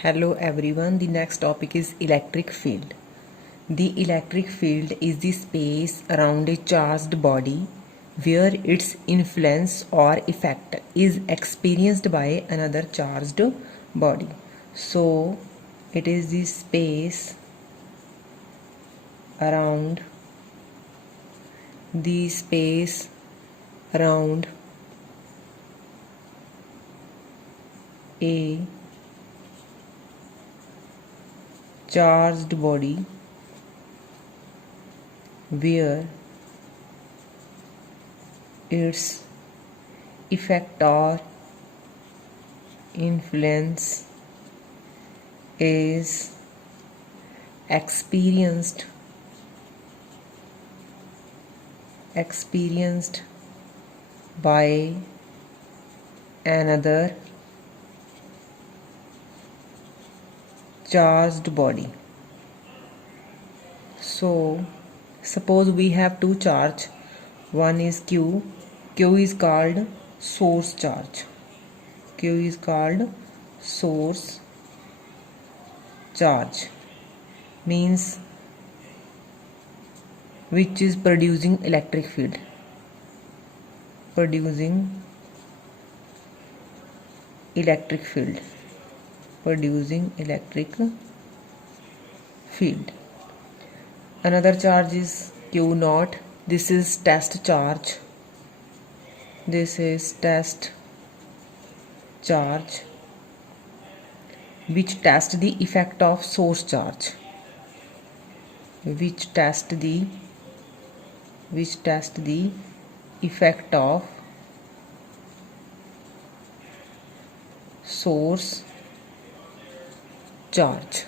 Hello everyone, the next topic is electric field. The electric field is the space around a charged body where its influence or effect is experienced by another charged body. So it is the space around a charged body where its effect or influence is experienced by another charged body. So suppose we have two charge, one is Q is called source charge. Q is called source charge, means which is producing electric field. Producing electric field. Another charge is Q naught. This is test charge. Which test the effect of source charge. Which test the effect of source charge.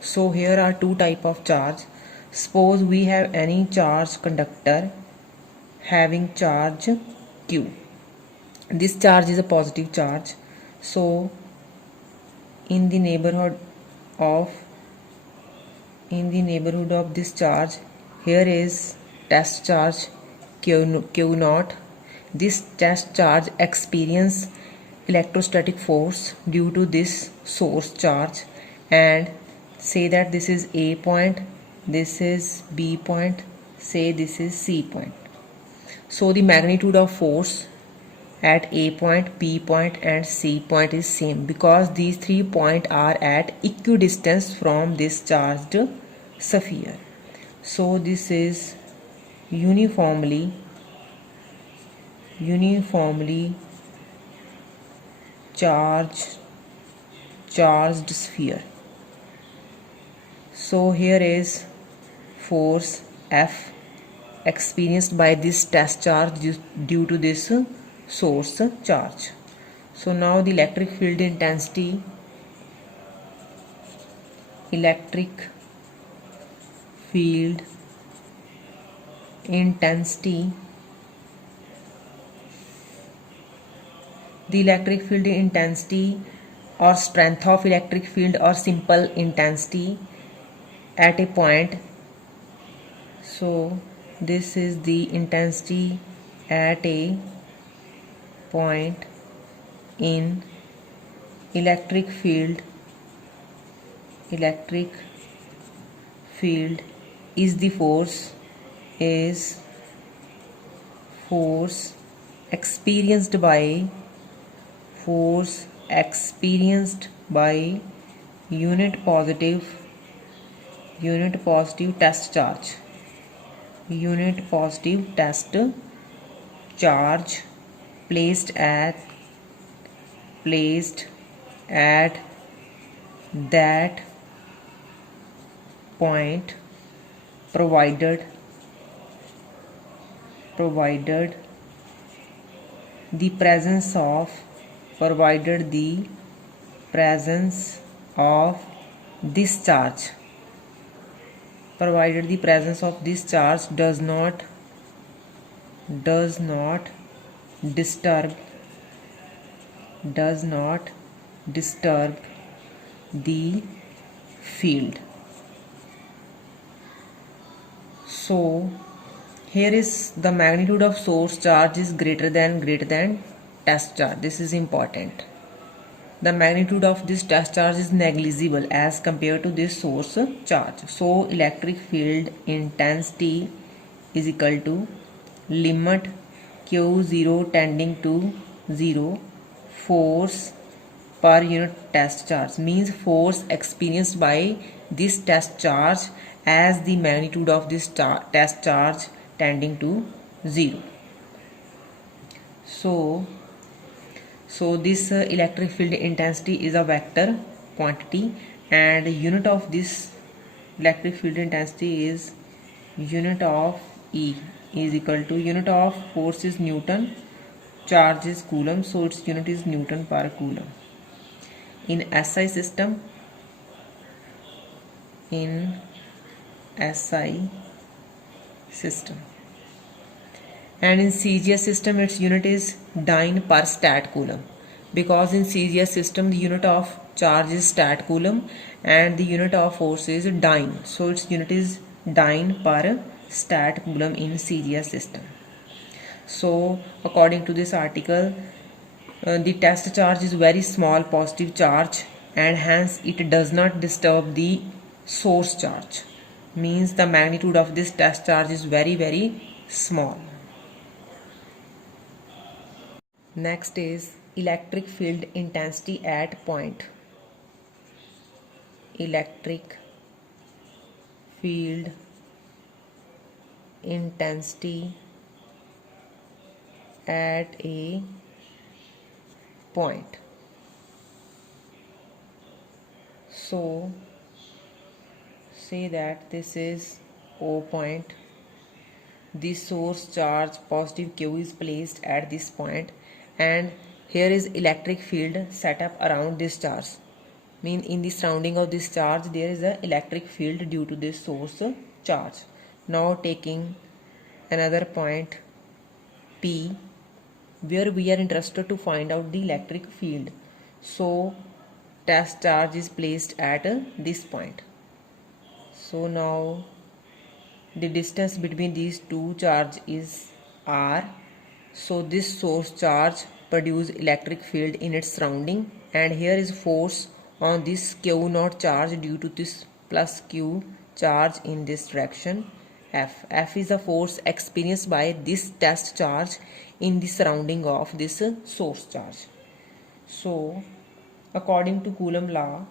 So here are two type of charge. Suppose we have any charge conductor having charge Q. This charge is a positive charge. So in the neighborhood of this charge, here is test charge Q naught. This test charge experience electrostatic force due to this source charge, and say that this is A point, this is B point, say this is C point. So the magnitude of force at A point, B point and C point is same, because these 3 points are at equidistance from this charged sphere. So this is uniformly charged sphere. So here is force F experienced by this test charge due to this source charge. So now the electric field intensity the electric field intensity or strength of electric field or simple intensity at a point. So this is the intensity at a point in electric field is the force experienced by unit positive test charge placed at that point, provided the presence of this charge does not disturb the field. So here is the magnitude of source charge is greater than test charge. This is important. the magnitude of this test charge is negligible as compared to this source charge. So electric field intensity is equal to limit Q0 tending to 0 force per unit test charge, means force experienced by this test charge as the magnitude of this test charge tending to 0. So this electric field intensity is a vector quantity, and unit of this electric field intensity is unit of E is equal to unit of force is Newton, charge is Coulomb, so its unit is Newton per Coulomb. In SI system, and in CGS system its unit is dyne per stat coulomb, because in CGS system the unit of charge is stat coulomb and the unit of force is dyne, so its unit is dyne per stat coulomb in CGS system. So according to this article, the test charge is very small positive charge and hence it does not disturb the source charge, means the magnitude of this test charge is very small. Next is electric field intensity at point. Electric field intensity at a point. So say that this is O point. The source charge positive Q is placed at this point, and here is electric field set up around this charge. Mean in the surrounding of this charge there is a electric field due to this source charge. Now taking another point P, where we are interested to find out the electric field. So test charge is placed at this point. So now the distance between these two charges is R. So this source charge produces electric field in its surrounding, and here is force on this Q0 charge due to this plus Q charge in this direction. F is the force experienced by this test charge in the surrounding of this source charge. So according to Coulomb law,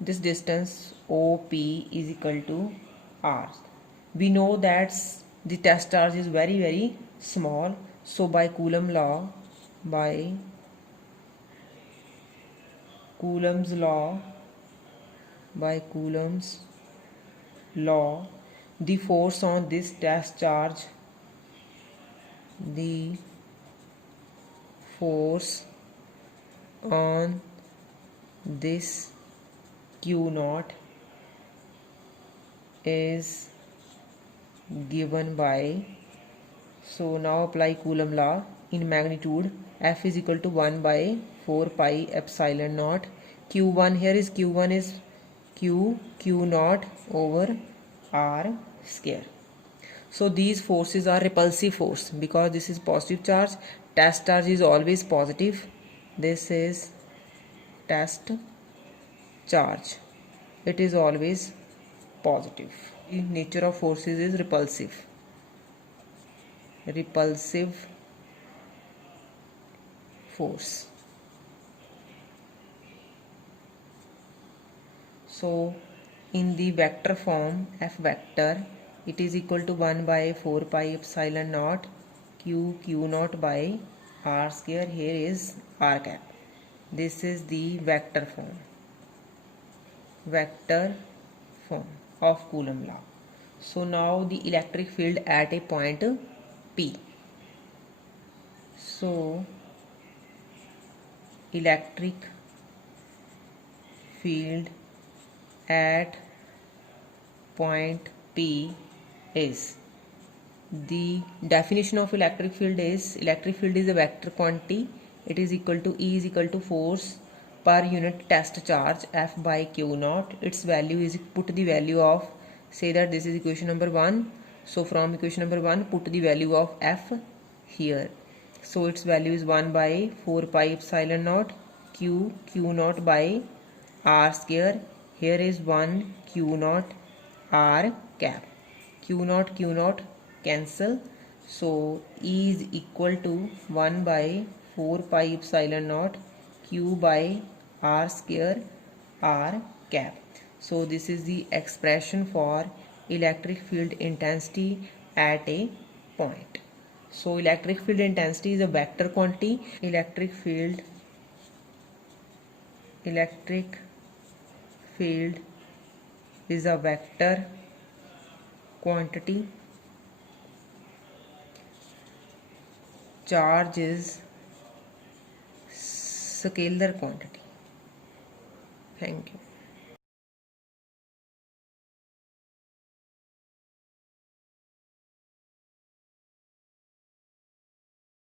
this distance OP is equal to R. We know that the test charge is very small, so by Coulomb's law, the force on this test charge, the force on this Q0 is given by, so now apply Coulomb law in magnitude. F is equal to 1 by 4 pi epsilon naught. Q1, here is Q1 is Q0 over R square. So these forces are repulsive force because this is positive charge. Test charge is always positive. This is test charge. It is always positive. The nature of forces is repulsive. Repulsive force. So in the vector form, F vector, it is equal to 1 by 4 pi epsilon naught Q naught by R square. Here is R cap. This is the vector form of Coulomb law. So now the electric field at a point P. So electric field at point P is, the definition of electric field is a vector quantity. It is equal to E is equal to force per unit test charge F by Q naught. Its value is, put the value of, say that this is equation number 1. So from equation number 1 put the value of F here. So its value is 1 by 4 pi epsilon naught q naught by r square. Here is 1 q naught r cap. Q naught cancel. So E is equal to 1 by 4 pi epsilon naught q by r square r cap. So this is the expression for electric field intensity at a point. So electric field intensity is a vector quantity. Electric field is a vector quantity. Charge is scalar quantity. Thank you.